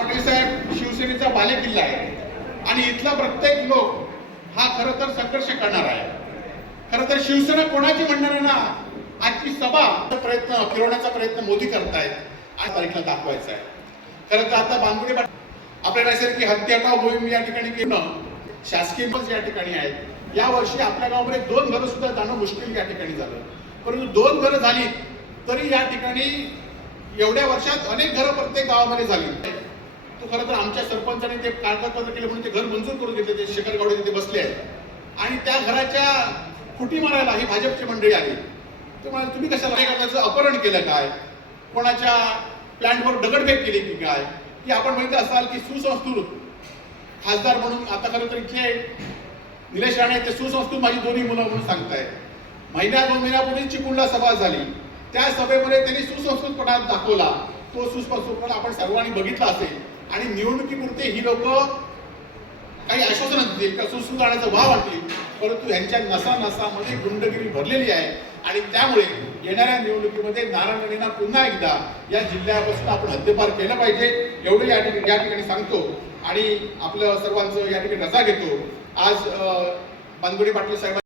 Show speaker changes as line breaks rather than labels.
पाटील साहेब शिवसेनेचा बालेकिल्ला आहे. आणि इथला प्रत्येक लोक हा खरं तर संघर्ष करणार आहे. खरं तर शिवसेना कोणाची म्हणणार आहे ना? आजची सभा प्रयत्न फिरवण्याचा प्रयत्न मोदी करतायत आज तारीखला दाखवायचा आहे. खरं तर आता बांगुडे आपल्या नैसर्गिक असेल की हत्या मोहीम या ठिकाणी केलं? शासकीय बस या ठिकाणी आहेत. या वर्षी आपल्या गावामध्ये दोन घरं सुद्धा जाणं मुश्किल या ठिकाणी झालं. परंतु दोन घरं झाली तरी या ठिकाणी एवढ्या वर्षात अनेक घरं प्रत्येक गावामध्ये झाली. तो खरं तर आमच्या सरपंचाने ते कागदपत्र केले म्हणून ते घर मंजूर करून घेतले ते शेखर गावडे तिथे बसले आहेत. आणि त्या घराच्या खुटी मारायला ही भाजपची मंडळी आली. तर म्हणाले तुम्ही कशाला अपहरण केलं काय? कोणाच्या प्लॅन्टवर दगडफेक केली की काय? की आपण माहिती असाल की सुसंस्कृत खासदार म्हणून आता खरं तर इथले निलेश राणे ते सुसंस्कृत माझी दोन्ही मुलं म्हणून सांगतायत. महिन्या दोन महिन्यापूर्वी चिकुंडला सभा झाली. त्या सभेमध्ये त्यांनी सुसंस्कृतपणा दाखवला. तो सुसंस्कृतपणा आपण सर्वांनी बघितला असेल. आणि निवडणुकीपुरते ही लोक काही आश्वासन देतील का सुसंस्कृत राहण्याचा भाव वाटतील. परंतु यांच्या नसा नसामध्ये गुंडगिरी भरलेली आहे. आणि त्यामुळे येणाऱ्या निवडणुकीमध्ये नारायण राणेंना पुन्हा एकदा या जिल्ह्यापासून आपण हद्दपार केलं पाहिजे. एवढं या ठिकाणी या ठिकाणी सांगतो. आणि आपलं सर्वांचं या ठिकाणी रजा घेतो. आज बांदोडी पाटील साहेब